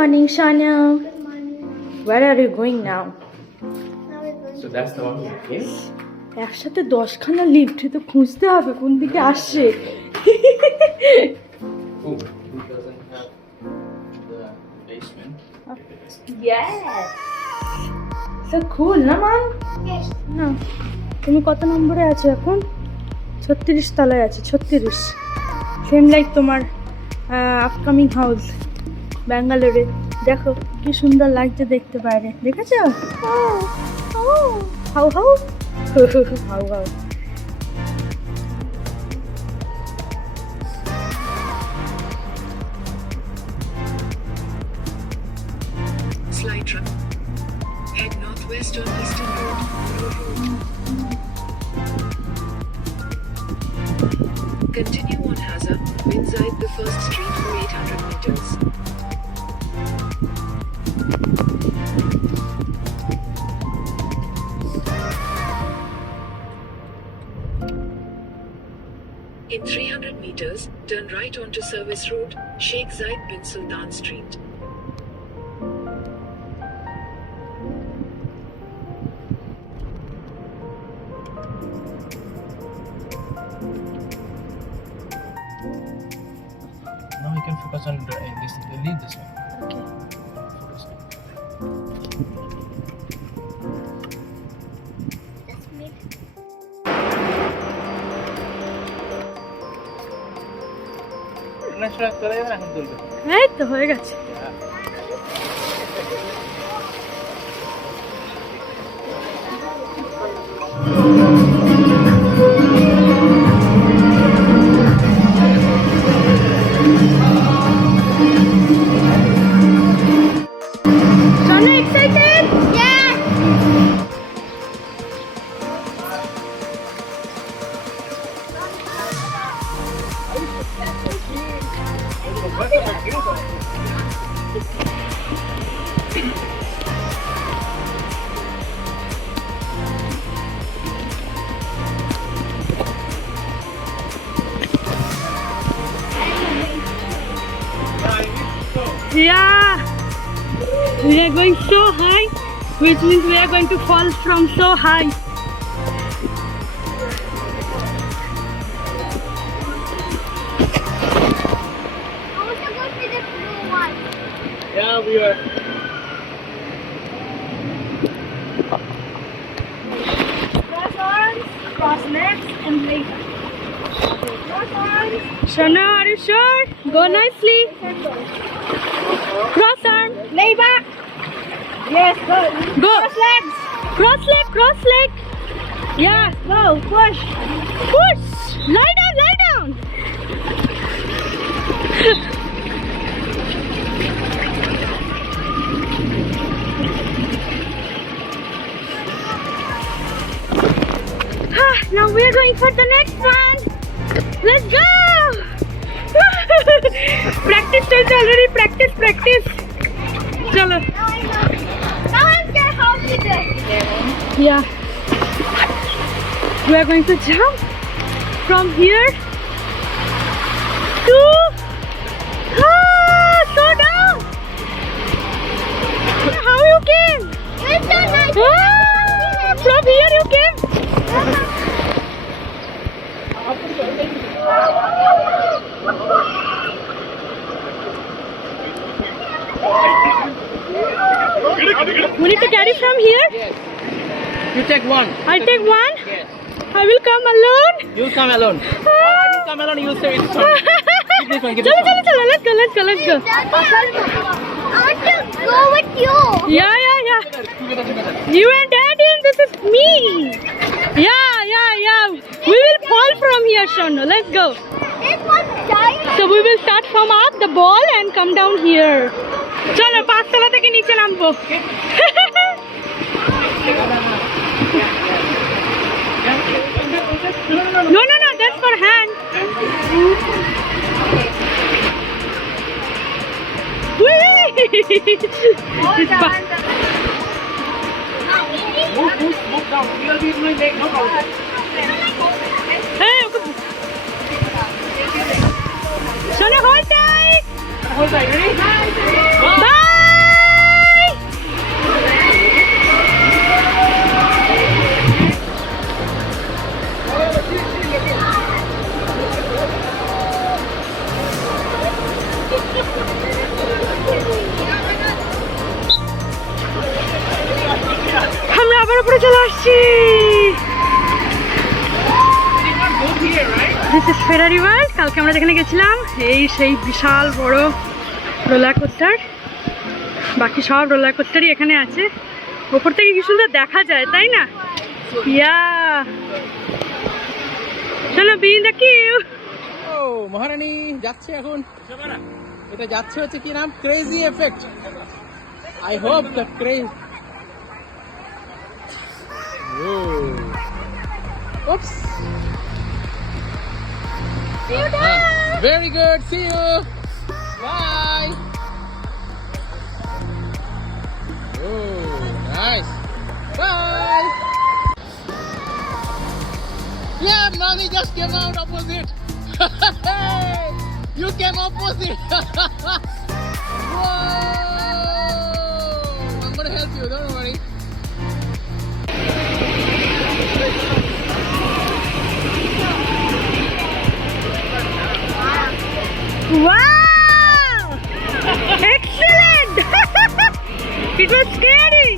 morning, Shania. Good morning. Where are you going now? Now we're going So that's the one we came. একসাথে 10খানা lift তো খুঁজতে হবে কোন দিকে আসছে। Oh, who doesn't have the basement? Yes. So cool, না মান? Yes. না। তুমি কত নম্বরে আছো এখন? 36 তলায় আছে, 36। সেম লাইক তোমার আপকামিং হাউস ব্যাঙ্গালোরে। দেখো কি সুন্দর লাগছে দেখতে বাইরে, দেখেছো? How how how how. Slight run. Head northwest on Eastern Road. Continue on Hazza, inside the first street for 800 meters. In 300 meters, turn right onto Service Road, Sheikh Zayed bin Sultan Street. Now we can focus on this. Leave this one. Okay. Focus on. Just make Next one, চলে যাবেন এখন তুলবে। এই তো হয়ে গেছে। Shana, excited? yes. Yeah, we are going so high, which means we are going to fall from so high. I want to go to the blue one. Yeah, we are. Cross arms, cross legs, and lay back. Cross arms. Shana, are you sure? Go nicely. Cross arm, lay back. Yes, go. Go. Cross legs. Cross leg, cross leg. Yeah, go. Push. Push. Lie down, lie down. Now we are going for the next one. Let's go. Practice चलते already. Practice, practice. चलो. Now I know. Now I'm scared how to do it. Yeah. We are going to jump from here to so down. How you came? It's so nice. From here you came. We need to carry from here. Yes. You take one. I take one. Yes. I will come alone. You come alone. Or I will come alone. You say it's fine. Give this one. Give this Chalo, one. chalo, chalo. Let's go, let's go, let's go. I want to go with you. Yeah, yeah, yeah. Together, together. You and Daddy, and this is me. Yeah, yeah, yeah. We will fall from here, Shano. Let's go. This one's giant. So we will start from up the ball and come down here. চলো 5 তলা থেকে নিচে নামবো। No, no, no, that's for hand. It's fun. Move down. You will be doing leg. No problem. Hey, okay. Shana, hold tight. Hold tight. Ready? Bye. আসছি। This is Ferrari world. কালকে আমরা যেখানে গেছিলাম এই সেই বিশাল বড় রোলার কোস্টার, বাকি সব রোলার কোস্টারই এখানে আছে। ওপর থেকে কি সুন্দর দেখা যায়, তাই না? ইয়া চলো বিন দ্য কিউ। ও মহারানী যাচ্ছে এখন, এটা যাচ্ছে হচ্ছে কি নাম, crazy effect. I hope the craze. Oops. Very good. See you. Bye. Oh, nice. Bye. Yeah, mommy just came out opposite. You came opposite. Whoa. I'm gonna help you. Don't worry. Wow! Excellent! It was scary.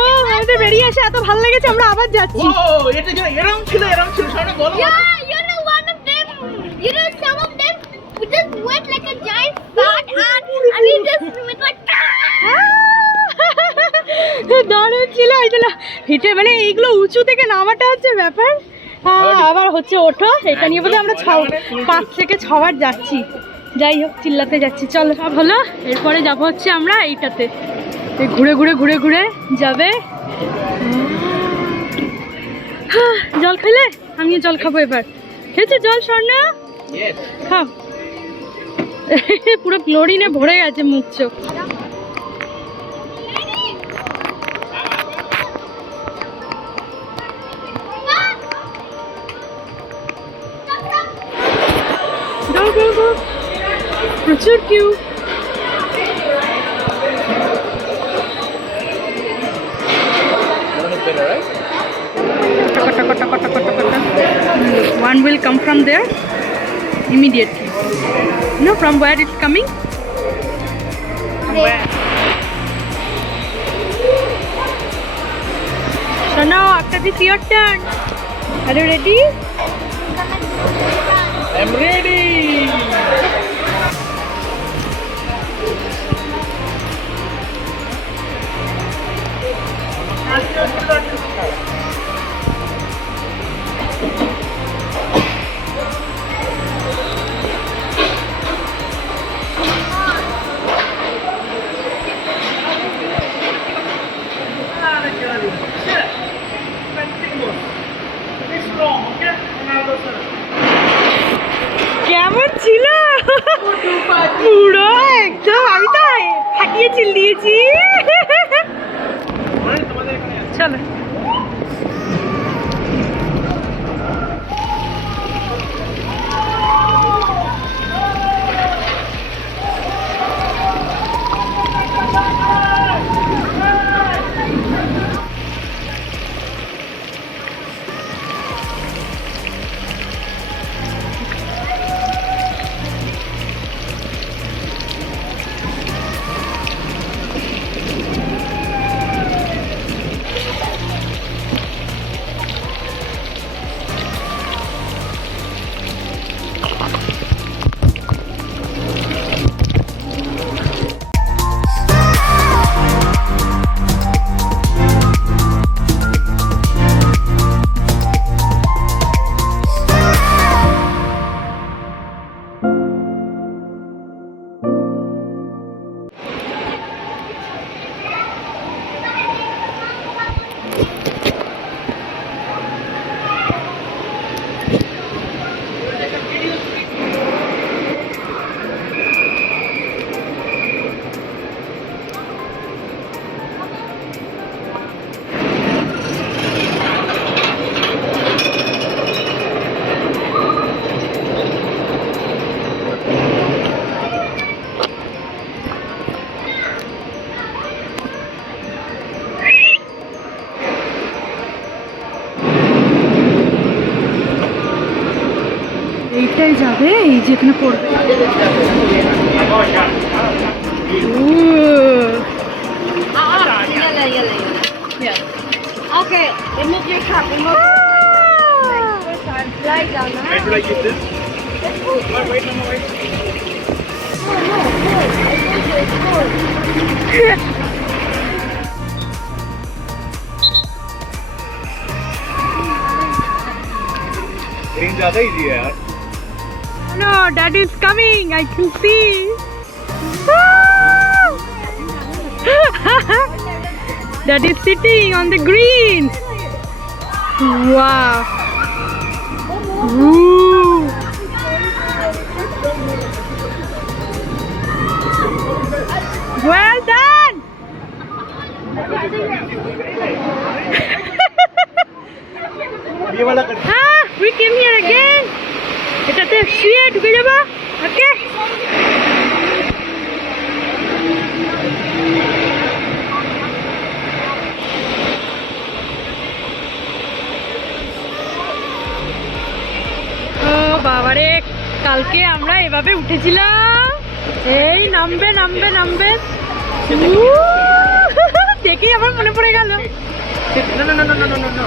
Oh, আমাদের বেরিয়ে আসে এত ভালো লেগেছে, আমরা আবার যাচ্ছি। Whoa! এটা যে এরকম ছিল সামনে বলো। Yeah, you know one of them. You know some of them just went like a giant fat ant, and he just went like. দারুণ ছিল এইগুলো হেঁটে, মানে এইগুলো উঁচু থেকে নামাটা হচ্ছে ব্যাপার। আবার হচ্ছে ওঠো, এটা নিয়ে বোধহয় আমরা 5 থেকে 6 বার যাচ্ছি। যাই হোক, চিল্লাতে যাচ্ছি। চলো সব হলো, এরপরে যাবো হচ্ছে আমরা এইটাতে, এই ঘুরে ঘুরে ঘুরে ঘুরে যাবে। জল খেলে? আমিও জল খাবো এবার। খেয়েছে জল স্বর্ণ? Yes. খাও। পুরো ক্লোরিনে ভরে গেছে মুখ চোখ। প্রচুর Q. One is better, right? One will come from there immediately. You know from where it's coming? So now after this your turn. Are you ready? I'm ready. কেমন ছিল? পুরো একদম আমি তো ফাটিয়ে চিল দিয়েছি। চলো এইটাই যাবে, এই যে এখানে পড়বে। Fly down. Where should I keep this? Wait, no, wait. Train ज़्यादा इजी है यार. No, that is coming. I can see. That is sitting on the green. Wow. Ooh. Well done. ये वाला कर. We came here again. এটাতে শুয়ে ঢুকে যাবা. Okay. ও বাবারে, কালকে আমরা এভাবে উঠেছিলাম. এই নামবে নামবে নামবে. দেখেই আমার মনে পড়ে গেল No.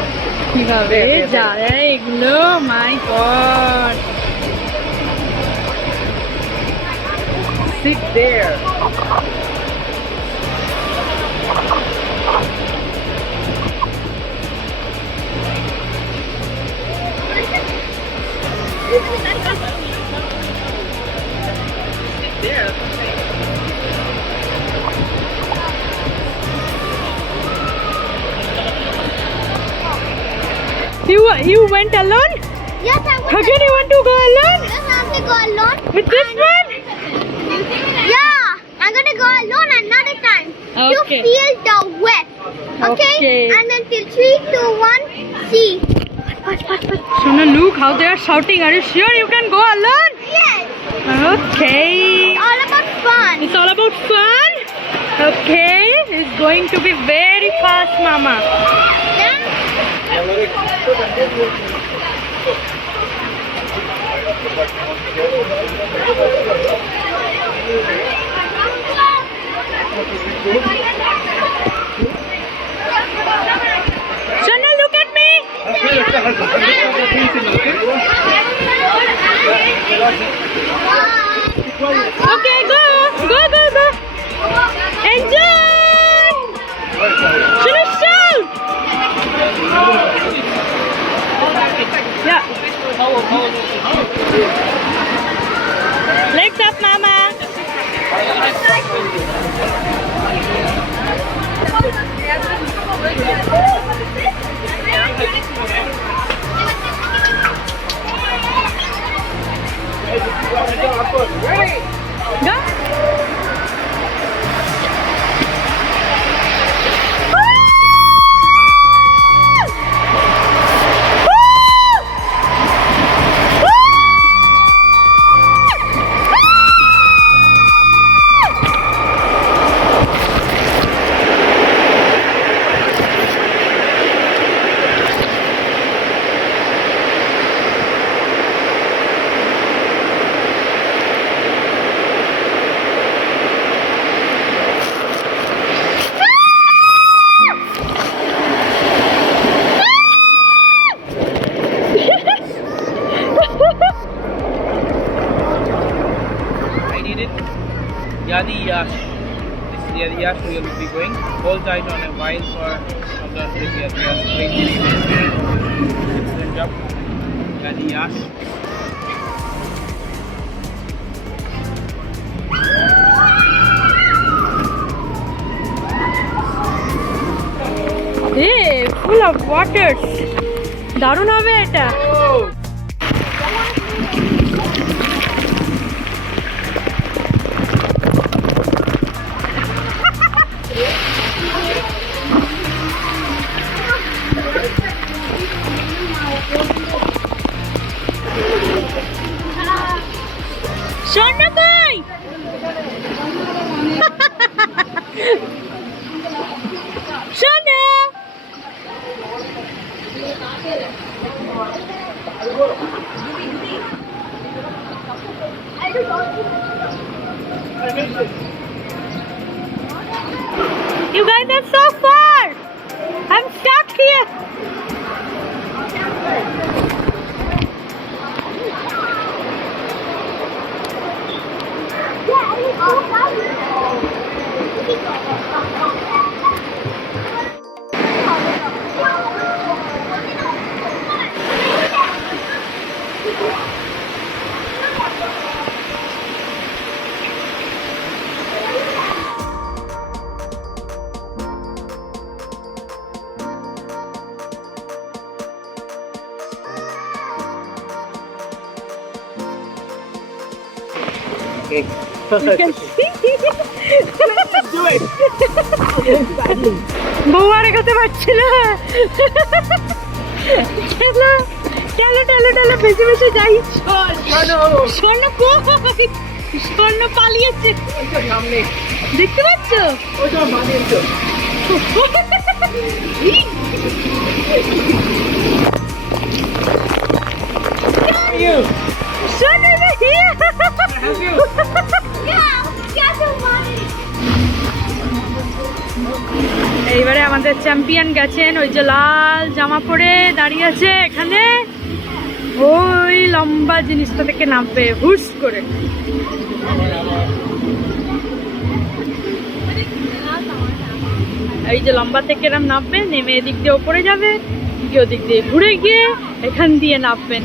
কিভাবে যায় এগুলো. মাই god. Sit there. You went alone? Yes, I want Again you want to go alone? Yes, I have to go alone. With this one? Yeah, I'm gonna go alone another time. Okay. To feel the wet. Okay? Okay. And then till 3, 2, 1, see. Shona, look how they are shouting. Are you sure you can go alone? Yes. Okay. It's all about fun. It's all about fun? Okay. It's going to be very fast, Mama. Yeah? Shona, look at me. Okay, go. Enjoy. Shona, shout. Yeah. Legs up, Mama. Go. Yadi Yash. This is Yadi Yash we will be going. Hold tight on a while for the Yadi Yash. Excellent job. Yadi Yash. Hey, full of waters. দারুণ হবে এটা. Shona bhai. Shona. You guys are so far. I'm stuck here. Okay. You can see. Do it. বউ আর এগোতে পারছিল না। চলো চলো চলো চলো বেশি বেশি যাই। স্বর্ণ কই? স্বর্ণ পালিয়েছে, সামনে দেখতে পাচ্ছ? ওটা বানিয়েছো। স্বর্ণ এইবারে আমাদের চ্যাম্পিয়ন গেছেন, ওই যে লাল জামা পরে দাঁড়িয়ে আছে এখানে, ওই লম্বা জিনিসটা থেকে নামবে হুস করে। এই যে লম্বা থেকে এরম নামবে, নেমে এদিক দিয়ে ওপরে যাবে, গিয়ে ওদিক দিয়ে ঘুরে গিয়ে এখান দিয়ে নামবেন।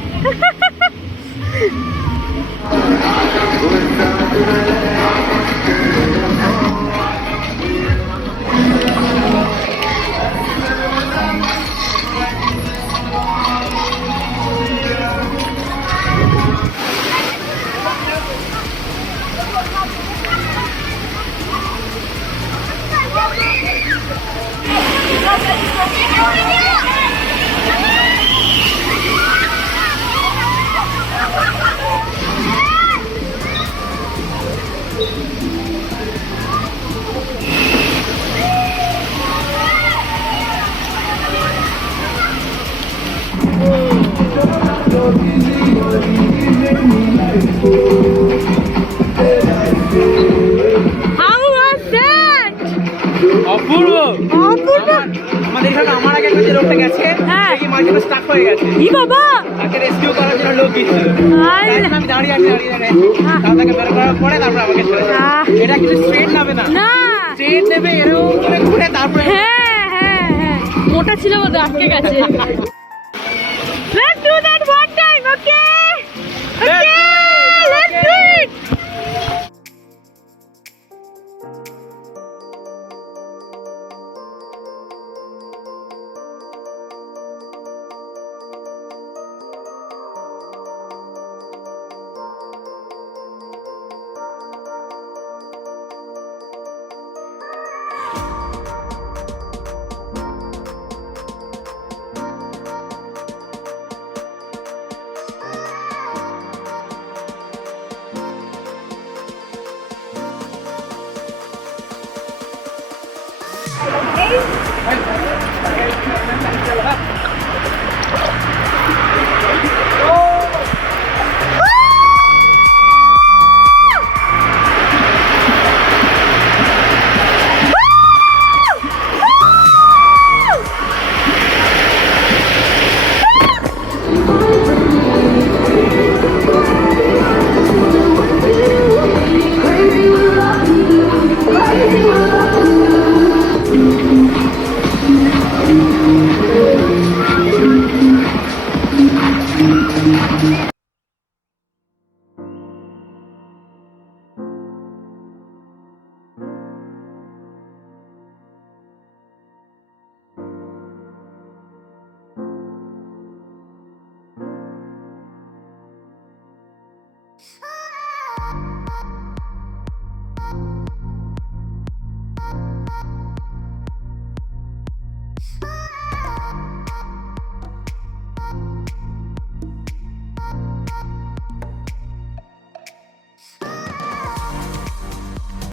How was that? অপূর্ব। অপূর্ব। আমাদের এখানে আমার আগে একটা যে লোকটা গেছে, হ্যাঁ। সে কি মাঝখানে স্টাক হয়ে গেছে। ই বাবা, তাকে রেস্কিউ করার জন্য লোক গিয়েছিল। আয়। তাই জন্য আমি দাঁড়িয়ে আছি। তাকে বের করার পরে তারপর আমাকে ছেড়ে দেয়। এটা কিন্তু স্ট্রেট নামে না, না। স্ট্রেট নেবে এরকম করে ঘুরে তারপরে। হ্যাঁ হ্যাঁ হ্যাঁ, মোটা ছিল বোধহয়, আটকে গেছে। Let's do that one time, okay? Okay, let's do it.